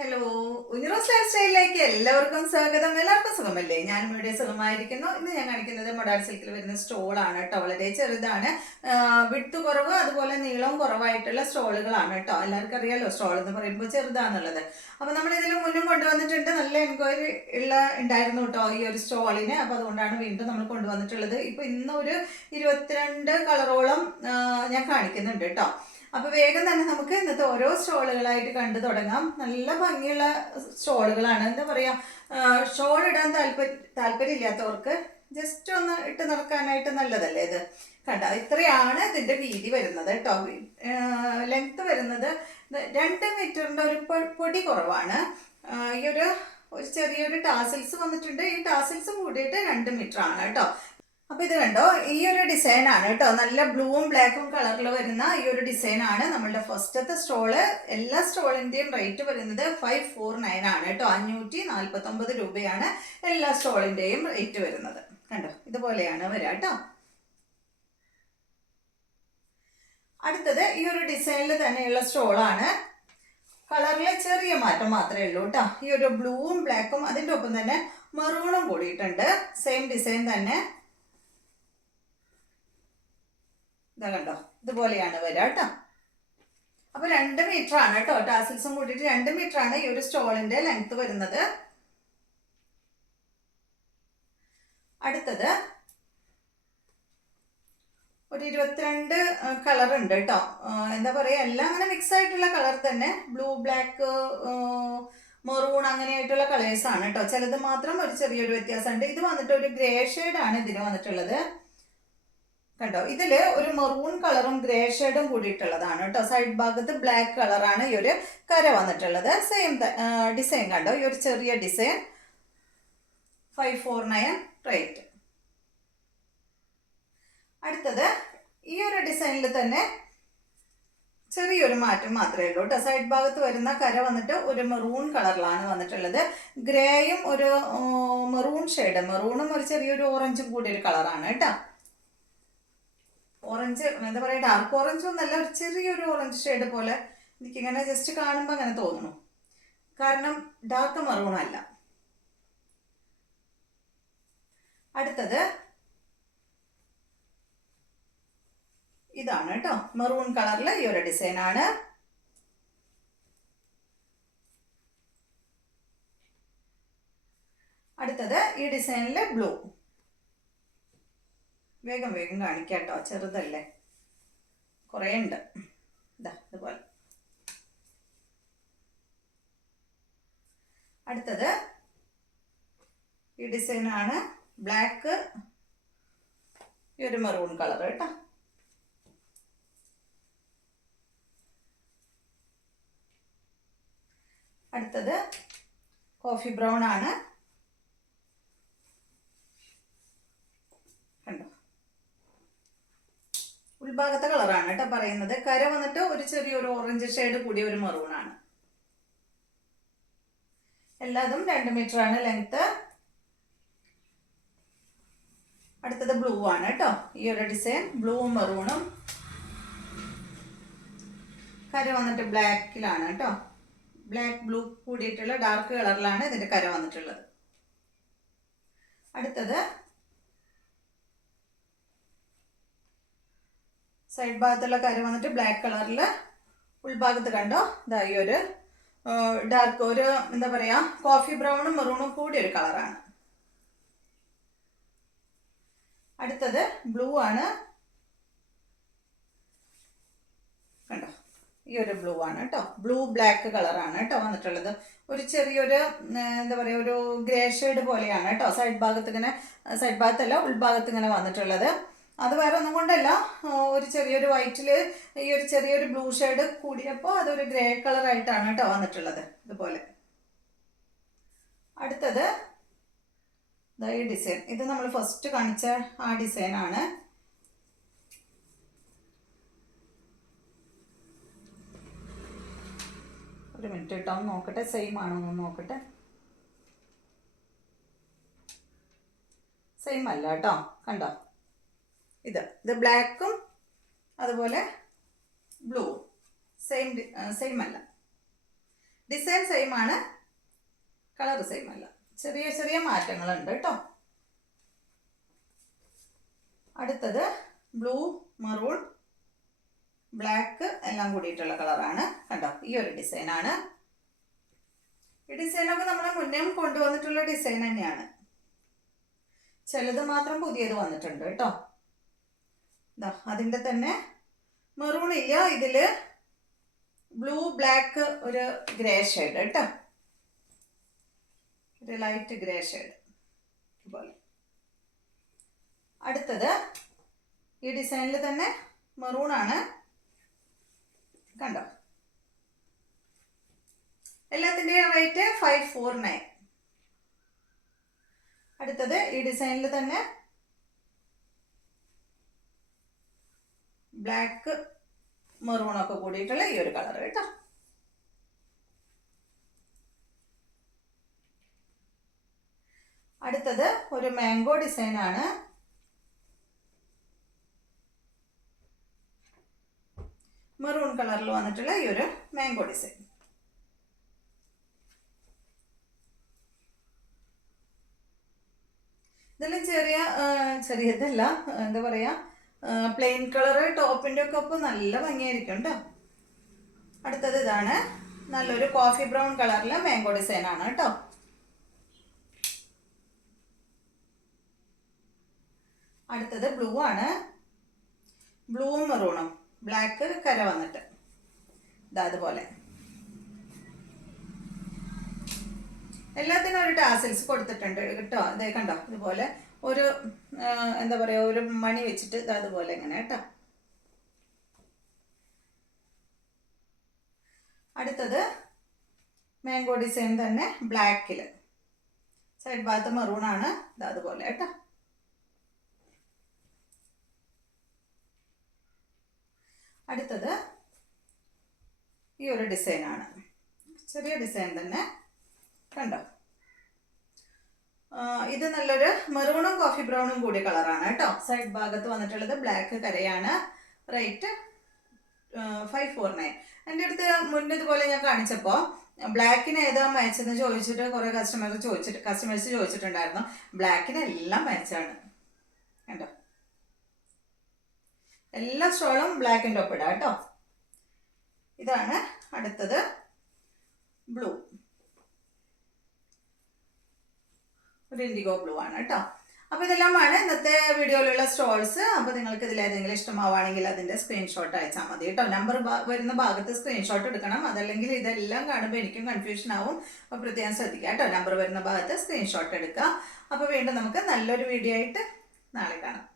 Hello, ഉനിറോസ് life സ്റ്റൈലിലേക്ക് എല്ലാവർക്കും സ്വാഗതം. എല്ലാവർക്കും സുഖമല്ലേ? ഞാനും ഇവിടെ സുഖമായിരിക്കുന്നു. ഇന്ന് ഞാൻ കാണിക്കുന്നത് മൊഡാൾ സിൽക്കിൽ വരുന്ന സ്റ്റോളാണ് കേട്ടോ. വളരെ ചെറുതാണ്, വിട്ത് കുറവ്, അതുപോലെ നീളവും കുറവായിട്ടുള്ള സ്റ്റോളുകളാണ് കേട്ടോ. എല്ലാവർക്കും അറിയാലോ സ്റ്റോൾ എന്ന് പറയുമ്പോൾ ചെറുതാന്നുള്ളത്. അപ്പോൾ നമ്മൾ ഇതിന് മുന്നും കൊണ്ടുവന്നിട്ടുണ്ട്. നല്ല എൻക്വയറി ഉണ്ടായിരുന്നു കേട്ടോ ഈ ഒരു സ്റ്റോളിന്. അപ്പോൾ അതുകൊണ്ടാണ് വീണ്ടും നമ്മൾ കൊണ്ടുവന്നിട്ടുള്ളത്. ഇപ്പോൾ ഇന്ന് ഒരു 22 കളറോളം ഞാൻ കാണിക്കുന്നുണ്ട് കേട്ടോ. അപ്പോൾ വേഗം തന്നെ നമുക്ക് ഇന്നത്തെ ഓരോ സ്റ്റോളുകളായിട്ട് കണ്ടു തുടങ്ങാം. നല്ല ഭംഗിയുള്ള സ്റ്റോളുകളാണ്. എന്താ പറയുക, ഷോൾ ഇടാൻ താല്പര്യമില്ലാത്തവർക്ക് ജസ്റ്റ് ഒന്ന് ഇട്ട് നടക്കാനായിട്ട് നല്ലതല്ലേ ഇത്. കണ്ട, ഇത്രയാണ് ഇതിൻ്റെ വീതി വരുന്നത് കേട്ടോ. ലെങ്ത് വരുന്നത് 2 മീറ്ററിൻ്റെ ഒരു പൊടി കുറവാണ്. ഈ ഒരു ചെറിയൊരു ടാസിൽസ് വന്നിട്ടുണ്ട്. ഈ ടാസിൽസ് കൂടിയിട്ട് 2 മീറ്റർ ആണ് കേട്ടോ. അപ്പോൾ ഇത് കണ്ടോ, ഈ ഒരു ഡിസൈൻ ആണ് കേട്ടോ. നല്ല ബ്ലൂവും ബ്ലാക്കും കളറിൽ വരുന്ന ഈ ഒരു ഡിസൈൻ ആണ് നമ്മളുടെ ഫസ്റ്റത്തെ സ്റ്റോള്. എല്ലാ സ്റ്റോളിൻ്റെയും റേറ്റ് വരുന്നത് 549 ആണ് കേട്ടോ. 549 രൂപയാണ് എല്ലാ സ്റ്റോളിൻ്റെയും റേറ്റ് വരുന്നത്. കണ്ടോ, ഇതുപോലെയാണ് വരിക കേട്ടോ. അടുത്തത് ഈ ഒരു ഡിസൈനിൽ തന്നെയുള്ള സ്റ്റോളാണ്. കളറിൽ ചെറിയ മാറ്റം മാത്രമേ ഉള്ളൂ കേട്ടോ. ഈ ഒരു ബ്ലൂവും ബ്ലാക്കും അതിൻ്റെ ഒപ്പം തന്നെ മെറൂണും കൂടിയിട്ടുണ്ട്. സെയിം ഡിസൈൻ തന്നെ. ഇതാ കണ്ടോ, ഇതുപോലെയാണ് വരിക കേട്ടോ. അപ്പോൾ 2 മീറ്റർ ആണ് കേട്ടോ. ടാസിൽസും കൂട്ടിയിട്ട് 2 മീറ്റർ ആണ് ഈ ഒരു സ്റ്റോളിന്റെ ലെങ്ത് വരുന്നത്. അടുത്തത് ഒരു 22 കളർ ഉണ്ട് കേട്ടോ. എന്താ പറയുക, എല്ലാം അങ്ങനെ മിക്സ് ആയിട്ടുള്ള കളർ തന്നെ. ബ്ലൂ, ബ്ലാക്ക്, മെറൂൺ അങ്ങനെയായിട്ടുള്ള കളേഴ്സാണ് കേട്ടോ. ചിലത് മാത്രം ഒരു ചെറിയൊരു വ്യത്യാസമുണ്ട്. ഇത് വന്നിട്ട് ഒരു ഗ്രേ ഷെയ്ഡാണ് ഇതിന് വന്നിട്ടുള്ളത്. കണ്ടോ, ഇതിൽ ഒരു മെറൂൺ കളറും ഗ്രേ ഷെയ്ഡും കൂടിയിട്ടുള്ളതാണ് കേട്ടോ. സൈഡ് ഭാഗത്ത് ബ്ലാക്ക് കളറാണ് ഈ ഒരു കര വന്നിട്ടുള്ളത്. സെയിം ഡിസൈൻ കണ്ടോ, ഈ ഒരു ചെറിയ ഡിസൈൻ. 549 റേറ്റ്. അടുത്തത് ഈ ഒരു ഡിസൈനിൽ തന്നെ ചെറിയൊരു മാറ്റം മാത്രമേ ഉള്ളൂ കേട്ടോ. സൈഡ് ഭാഗത്ത് വരുന്ന കര വന്നിട്ട് ഒരു മെറൂൺ കളറിലാണ് വന്നിട്ടുള്ളത്. ഗ്രേയും ഒരു മെറൂൺ ഷെയ്ഡ്, മെറൂണും ഒരു ചെറിയൊരു ഓറഞ്ചും കൂടി ഒരു കളറാണ് കേട്ടോ. ഓറഞ്ച് എന്താ പറയുക, ഡാർക്ക് ഓറഞ്ച് ഒന്നല്ല, ഒരു ചെറിയൊരു ഓറഞ്ച് ഷെയ്ഡ് പോലെ എനിക്കിങ്ങനെ ജസ്റ്റ് കാണുമ്പോൾ അങ്ങനെ തോന്നുന്നു. കാരണം ഡാർക്ക് മെറൂൺ അല്ല. അടുത്തത് ഇതാണ് കേട്ടോ, മെറൂൺ കളറിൽ ഈ ഒരു ഡിസൈൻ ആണ്. അടുത്തത് ഈ ഡിസൈനിൽ ബ്ലൂ. വേഗം വേഗം കാണിക്കാം കേട്ടോ, ചെറുതല്ലേ, കുറേ ഉണ്ട്. ഇതാ ഇതുപോലെ. അടുത്തത് ഈ ഡിസൈനാണ്. ബ്ലാക്ക്, ഈ ഒരു മെറൂൺ കളർ കേട്ടോ. അടുത്തത് കോഫി ബ്രൗൺ ആണ്. കണ്ടോ, ഉൾഭാഗത്തെ കളറാണ് കേട്ടോ പറയുന്നത്. കര വന്നിട്ട് ഒരു ചെറിയൊരു ഓറഞ്ച് ഷെയ്ഡ് കൂടിയ ഒരു മെറൂൺ ആണ്. എല്ലാതും 2 മീറ്റർ ആണ് ലെങ്ത്. അടുത്തത് ബ്ലൂ ആണ് കേട്ടോ. ഈ ഒരു ഡിസൈൻ ബ്ലൂവും മെറൂണും. കര വന്നിട്ട് ബ്ലാക്കിലാണ് കേട്ടോ. ബ്ലാക്ക് ബ്ലൂ കൂടിയിട്ടുള്ള ഡാർക്ക് കളറിലാണ് ഇതിന്റെ കര വന്നിട്ടുള്ളത്. അടുത്തത് സൈഡ് ഭാഗത്തുള്ള കര വന്നിട്ട് ബ്ലാക്ക് കളറിൽ. ഉൾഭാഗത്ത് കണ്ടോ, ഇതാ ഈ ഒരു ഡാർക്ക്, ഒരു എന്താ പറയുക, കോഫി ബ്രൗണും മെറൂണും കൂടി ഒരു കളറാണ്. അടുത്തത് ബ്ലൂ ആണ്. കണ്ടോ, ഈ ഒരു ബ്ലൂ ആണ് കേട്ടോ. ബ്ലൂ ബ്ലാക്ക് കളറാണ് കേട്ടോ വന്നിട്ടുള്ളത്. ഒരു ചെറിയൊരു എന്താ പറയുക, ഒരു ഗ്രേ ഷെയ്ഡ് പോലെയാണ് കേട്ടോ സൈഡ് ഭാഗത്തല്ല, ഉൾഭാഗത്ത് ഇങ്ങനെ വന്നിട്ടുള്ളത്. അത് വേറെ ഒന്നും കൊണ്ടല്ല, ഒരു ചെറിയൊരു വൈറ്റിൽ ഈ ഒരു ചെറിയൊരു ബ്ലൂ ഷെയ്ഡ് കൂടിയപ്പോൾ അതൊരു ഗ്രേ കളറായിട്ടാണ് കേട്ടോ വന്നിട്ടുള്ളത് ഇതുപോലെ. അടുത്തത് ഈ ഡിസൈൻ. ഇത് നമ്മൾ ഫസ്റ്റ് കാണിച്ച ആ ഡിസൈനാണ്. ഒരു മിനിറ്റ് കേട്ടോ, ഒന്ന് നോക്കട്ടെ, സെയിം ആണോ എന്ന് നോക്കട്ടെ. സെയിം അല്ല കേട്ടോ. കണ്ടോ, ഇത് ബ്ലാക്കും അതുപോലെ ബ്ലൂ സെയിം അല്ല. ഡിസൈൻ സെയിം ആണ്, കളർ സെയിം അല്ല, ചെറിയ ചെറിയ മാറ്റങ്ങളുണ്ട് കേട്ടോ. അടുത്തത് ബ്ലൂ, മറൂൺ, ബ്ലാക്ക് എല്ലാം കൂടിയിട്ടുള്ള കളറാണ്. കണ്ടോ, ഈ ഒരു ഡിസൈനാണ്. ഈ ഡിസൈനൊക്കെ നമ്മൾ മുന്നേ കൊണ്ടുവന്നിട്ടുള്ള ഡിസൈൻ തന്നെയാണ്, ചിലത് മാത്രം പുതിയത് വന്നിട്ടുണ്ട് കേട്ടോ. ഇതാ അതിൻ്റെ തന്നെ മെറൂൺ ഇല്ല, ഇതില് ബ്ലൂ ബ്ലാക്ക് ഒരു ഗ്രേ ഷെയ്ഡ് കേട്ടോ, ഒരു ലൈറ്റ് ഗ്രേ ഷെയ്ഡ് പോലെ. അടുത്തത് ഈ ഡിസൈനിൽ തന്നെ മെറൂൺ ആണ്. കണ്ടോ, എല്ലാത്തിൻ്റെയും റേറ്റ് 549. അടുത്തത് ഈ ഡിസൈനിൽ തന്നെ ബ്ലാക്ക് മെറൂണൊക്കെ കൂടിയിട്ടുള്ള ഈ ഒരു കളർ കേട്ടോ. അടുത്തത് ഒരു മാംഗോ ഡിസൈൻ ആണ്. മെറൂൺ കളറിൽ വന്നിട്ടുള്ള ഈ ഒരു മാംഗോ ഡിസൈൻ. ഇതെല്ലാം ചെറിയതല്ല, എന്താ പറയാ, പ്ലെയിൻ കളർ ടോപ്പിന്റെ ഒക്കെ ഒപ്പം നല്ല ഭംഗിയായിരിക്കും കേട്ടോ. അടുത്തത് ഇതാണ്, നല്ലൊരു കോഫി ബ്രൗൺ കളറിലെ മാംഗോ ഡിസൈൻ ആണ് കേട്ടോ. അടുത്തത് ബ്ലൂ ആണ്, ബ്ലൂവും മെറൂണും ബ്ലാക്ക് കര വന്നിട്ട് ഇതാ അതുപോലെ. എല്ലാത്തിനും ഒരു ടാസിൽസ് കൊടുത്തിട്ടുണ്ട് കേട്ടോ. ഇതേ കണ്ടോ, ഇതുപോലെ ഒരു എന്താ പറയുക, ഒരു മണി വെച്ചിട്ട് ഇത് അതുപോലെ ഇങ്ങനെ കേട്ടോ. അടുത്തത് മാംഗോ ഡിസൈൻ തന്നെ ബ്ലാക്കിൽ, സൈഡ് ഭാഗത്ത് മെറൂൺ ആണ്, ഇത് അതുപോലെ കേട്ടോ. അടുത്തത് ഈ ഒരു ഡിസൈനാണ്, ചെറിയ ഡിസൈൻ തന്നെ കണ്ടോ. ഇത് നല്ലൊരു മെറൂണും കോഫി ബ്രൗണും കൂടിയ കളറാണ് കേട്ടോ. സൈഡ് ഭാഗത്ത് വന്നിട്ടുള്ളത് ബ്ലാക്ക് കരയാണ്. റേറ്റ് 549. എൻ്റെ അടുത്ത് മുന്നേ ഇതുപോലെ ഞാൻ കാണിച്ചപ്പോൾ ബ്ലാക്കിന് ഏതാ മാച്ചെന്ന് ചോദിച്ചിട്ട് കുറേ കസ്റ്റമേഴ്സ് ചോദിച്ചിട്ടുണ്ടായിരുന്നു. ബ്ലാക്കിന് എല്ലാം മാച്ചാണ് കണ്ടോ. എല്ലാ സ്റ്റോളും ബ്ലാക്കിൻ്റെ ഒപ്പം ഇടാം കേട്ടോ. ഇതാണ് അടുത്തത് ബ്ലൂ, ഒരു ഇൻഡിഗോ ബ്ലൂ ആണ് കേട്ടോ. അപ്പോൾ ഇതെല്ലാമാണ് ഇന്നത്തെ വീഡിയോയിലുള്ള സ്റ്റോൾസ്. അപ്പോൾ നിങ്ങൾക്ക് ഇതിലേതെങ്കിലും ഇഷ്ടമാവുകയാണെങ്കിൽ അതിൻ്റെ സ്ക്രീൻഷോട്ട് അയച്ചാൽ മതി കേട്ടോ. നമ്പർ വരുന്ന ഭാഗത്ത് സ്ക്രീൻഷോട്ട് എടുക്കണം, അതല്ലെങ്കിൽ ഇതെല്ലാം കാണുമ്പോൾ എനിക്കും കൺഫ്യൂഷൻ ആവും. അപ്പോൾ പ്രത്യേകം ശ്രദ്ധിക്കുക കേട്ടോ, നമ്പർ വരുന്ന ഭാഗത്ത് സ്ക്രീൻഷോട്ട് എടുക്കുക. അപ്പോൾ വീണ്ടും നമുക്ക് നല്ലൊരു വീഡിയോ ആയിട്ട് നാളെ കാണാം.